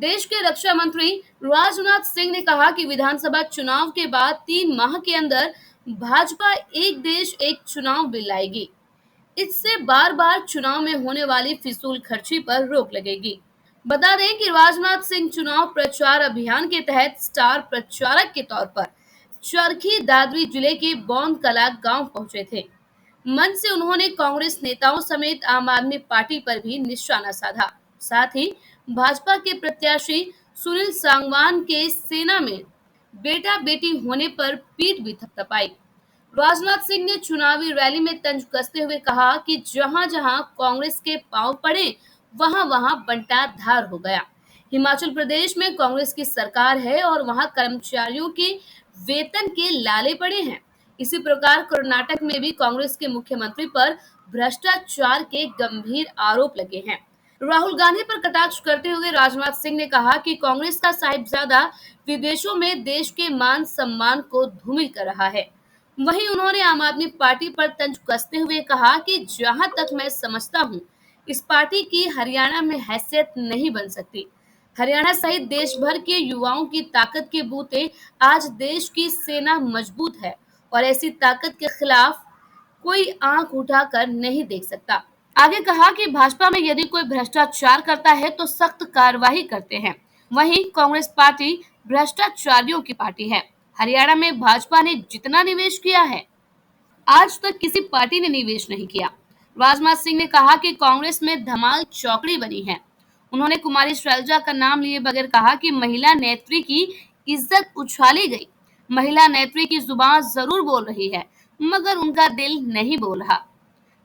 देश के रक्षा मंत्री राजनाथ सिंह ने कहा कि विधानसभा चुनाव के बाद 3 माह के अंदर भाजपा एक देश एक चुनाव बिल लाएगी। इससे बार बार चुनाव में होने वाली फिजूल खर्ची पर रोक लगेगी। बता दें कि राजनाथ सिंह चुनाव प्रचार अभियान के तहत स्टार प्रचारक के तौर पर चरखी दादरी जिले के बौन कला गांव पहुंचे थे। मंच से उन्होंने कांग्रेस नेताओं समेत आम आदमी पार्टी पर भी निशाना साधा। साथ ही भाजपा के प्रत्याशी सुनील सांगवान के सेना में बेटा बेटी होने पर पीठ भी थपथपाई। राजनाथ सिंह ने चुनावी रैली में तंज कसते हुए कहा कि जहां जहां कांग्रेस के पांव पड़े वहां वहां बंटा धार हो गया। हिमाचल प्रदेश में कांग्रेस की सरकार है और वहां कर्मचारियों के वेतन के लाले पड़े हैं। इसी प्रकार कर्नाटक में भी कांग्रेस के मुख्यमंत्री पर भ्रष्टाचार के गंभीर आरोप लगे हैं। राहुल गांधी पर कटाक्ष करते हुए राजनाथ सिंह ने कहा कि कांग्रेस का साहिबजादा विदेशों में देश के मान सम्मान को धूमिल कर रहा है। वहीं उन्होंने आम आदमी पार्टी पर तंज कसते हुए कहा कि जहां तक मैं समझता हूं, इस पार्टी की हरियाणा में हैसियत नहीं बन सकती। हरियाणा सहित देश भर के युवाओं की ताकत के बूते आज देश की सेना मजबूत है और ऐसी ताकत के खिलाफ कोई आंख उठाकर नहीं देख सकता। आगे कहा कि भाजपा में यदि कोई भ्रष्टाचार करता है तो सख्त कार्रवाई करते हैं। वहीं कांग्रेस पार्टी भ्रष्टाचारियों की पार्टी है। हरियाणा में भाजपा ने जितना निवेश किया है, आज तक किसी पार्टी ने निवेश नहीं किया। राजनाथ सिंह ने कहा कि कांग्रेस में धमाल चौकड़ी बनी है। उन्होंने कुमारी शैलजा का नाम लिए बगैर कहा कि महिला नेत्री की इज्जत उछाली गई। महिला नेत्री की जुबान जरूर बोल रही है, मगर उनका दिल नहीं बोल रहा।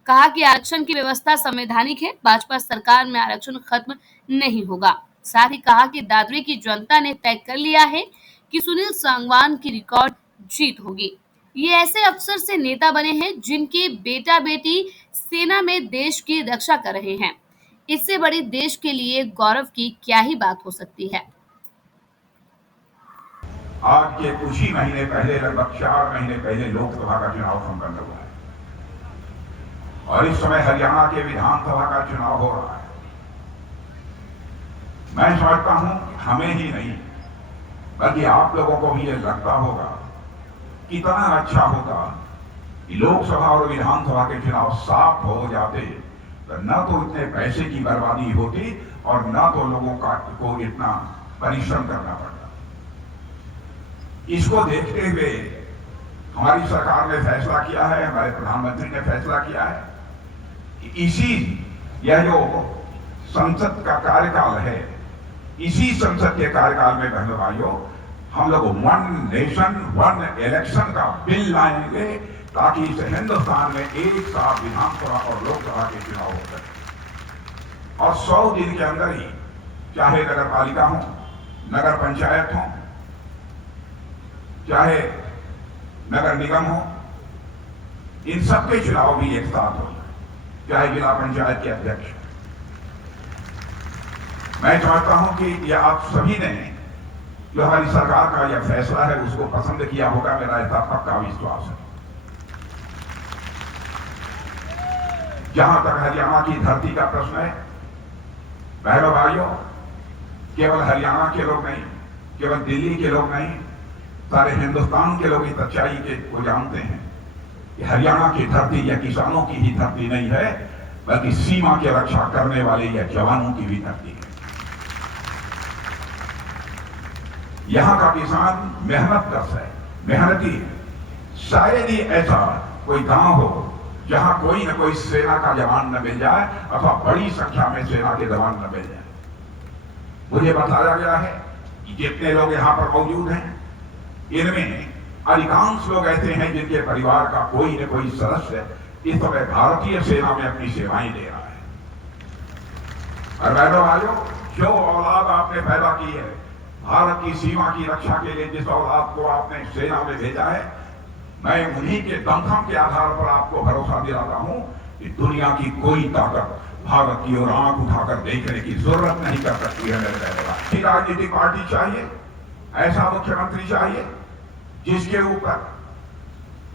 कहा कि आरक्षण की व्यवस्था संवैधानिक है, भाजपा सरकार में आरक्षण खत्म नहीं होगा। साथ ही कहा कि दादरी की जनता ने तय कर लिया है कि सुनील सांगवान की रिकॉर्ड जीत होगी। ये ऐसे अफसर से नेता बने हैं जिनके बेटा बेटी सेना में देश की रक्षा कर रहे हैं। इससे बड़ी देश के लिए गौरव की क्या ही बात हो सकती है। आज के कुछ ही महीने पहले, लगभग 4 महीने पहले लोकसभा का चुनाव संपन्न हुआ है और इस समय हरियाणा के विधानसभा का चुनाव हो रहा है। मैं समझता हूं हमें ही नहीं बल्कि आप लोगों को भी ये लगता होगा कितना अच्छा होता कि लोकसभा और विधानसभा के चुनाव साफ हो जाते, तो न तो इतने पैसे की बर्बादी होती और न तो लोगों को इतना परिश्रम करना पड़ता। इसको देखते हुए हमारी सरकार ने फैसला किया है, हमारे प्रधानमंत्री ने फैसला किया है कि यह जो संसद का कार्यकाल है, इसी संसद के कार्यकाल में बहनों भाइयों हम लोग वन नेशन वन इलेक्शन का बिल लाएंगे ताकि इस हिंदुस्तान में एक साथ विधानसभा और लोकसभा के चुनाव हो सके और 100 दिन के अंदर ही, चाहे नगर पालिका हो, नगर पंचायत हो, चाहे नगर निगम हो, इन सबके चुनाव भी एक साथ हो, चाहे जिला पंचायत के अध्यक्ष। मैं समझता हूं कि यह आप सभी ने जो हमारी सरकार का यह फैसला है उसको पसंद किया होगा, मेरा ऐसा पक्का विश्वास है। जहां तक हरियाणा की धरती का प्रश्न है, बहनों भाइयों, केवल हरियाणा के लोग नहीं, केवल दिल्ली के लोग नहीं, सारे हिंदुस्तान के लोग इस सच्चाई को जानते हैं कि हरियाणा की धरती यह किसानों की ही धरती नहीं है, बल्कि सीमा की रक्षा करने वाले यह जवानों की भी धरती है। यहां का किसान मेहनतकश है, मेहनती है। शायद ही ऐसा कोई गांव हो जहां कोई न कोई सेना का जवान न मिल जाए अथवा बड़ी संख्या में सेना के जवान न मिल जाए। मुझे बताया गया है कि जितने लोग यहां पर मौजूद हैं, इनमें अधिकांश लोग ऐसे हैं जिनके परिवार का कोई न कोई सदस्य इस समय भारतीय सेना में अपनी सेवाएं दे रहा है। और बहनों भाइयों, जो औलाद आपने पैदा की है, भारत की सीमा की रक्षा के लिए जिस औलाद को आपने सेना में भेजा है, मैं उन्हीं के दमखम के आधार पर आपको भरोसा दिलाता हूं कि दुनिया की कोई ताकत भारत की ओर आंख उठाकर देखने की जरूरत नहीं कर सकती है। मेरे कहने का राजनीतिक पार्टी चाहिए, ऐसा मुख्यमंत्री चाहिए जिसके ऊपर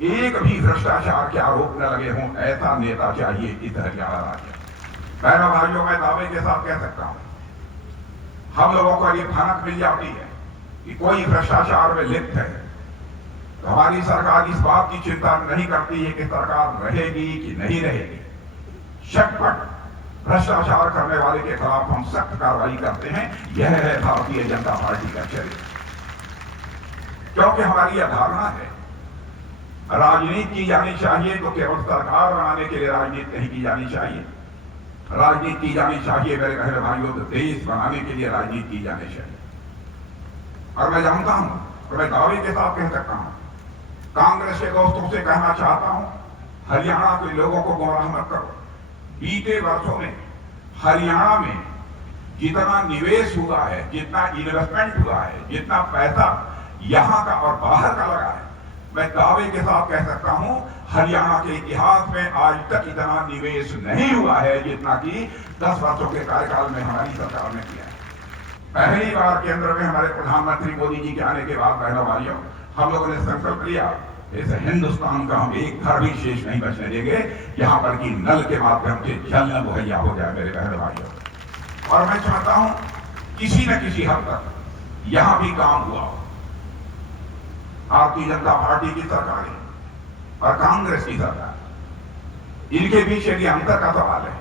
एक भी भ्रष्टाचार के आरोप न लगे हों, ऐसा नेता चाहिए इस हरियाणा राज्य। बहनों भाइयों, मैं दावे के साथ कह सकता हूं हम लोगों को ये भनक मिल जाती है कि कोई भ्रष्टाचार में लिप्त है, तो हमारी सरकार इस बात की चिंता नहीं करती है कि सरकार रहेगी कि नहीं रहेगी। शटपट भ्रष्टाचार करने वाले के खिलाफ हम सख्त कार्रवाई करते हैं। यह है भारतीय जनता पार्टी का चरित्र। क्योंकि हमारी यह धारणा है, राजनीति की जानी चाहिए तो केवल सरकार बनाने के लिए राजनीति नहीं की जानी चाहिए। राजनीति की जानी चाहिए मेरे बहन भाइयों, तो देश बनाने के लिए राजनीति की जानी चाहिए। और मैं जानता हूं और मैं दावे के साथ कह सकता हूं, कांग्रेस के दोस्तों से कहना चाहता हूं, हरियाणा के लोगों को गुमराह मत करो। बीते वर्षों में हरियाणा में जितना निवेश हुआ है, जितना इन्वेस्टमेंट हुआ है, जितना पैसा यहां का और बाहर का लगा है, मैं दावे के साथ कह सकता हूं, हरियाणा के इतिहास में आज तक इतना निवेश नहीं हुआ है जितना कि 10 वर्षों के कार्यकाल में हमारी सरकार ने किया है। पहली बार केंद्र में हमारे प्रधानमंत्री मोदी जी के आने के बाद बहनों भाइयों, हम लोगों ने संकल्प लिया, इस हिंदुस्तान का हम एक घर भी शेष नहीं बचने देंगे यहां पर कि नल के माध्यम से जल न मुहैया हो जाए मेरे बहनों भाइयों। और मैं चाहता हूं किसी न किसी हद तक यहां भी काम हुआ। भारतीय जनता पार्टी की सरकार और कांग्रेस की सरकार, इनके बीच यदि अंतर का सवाल है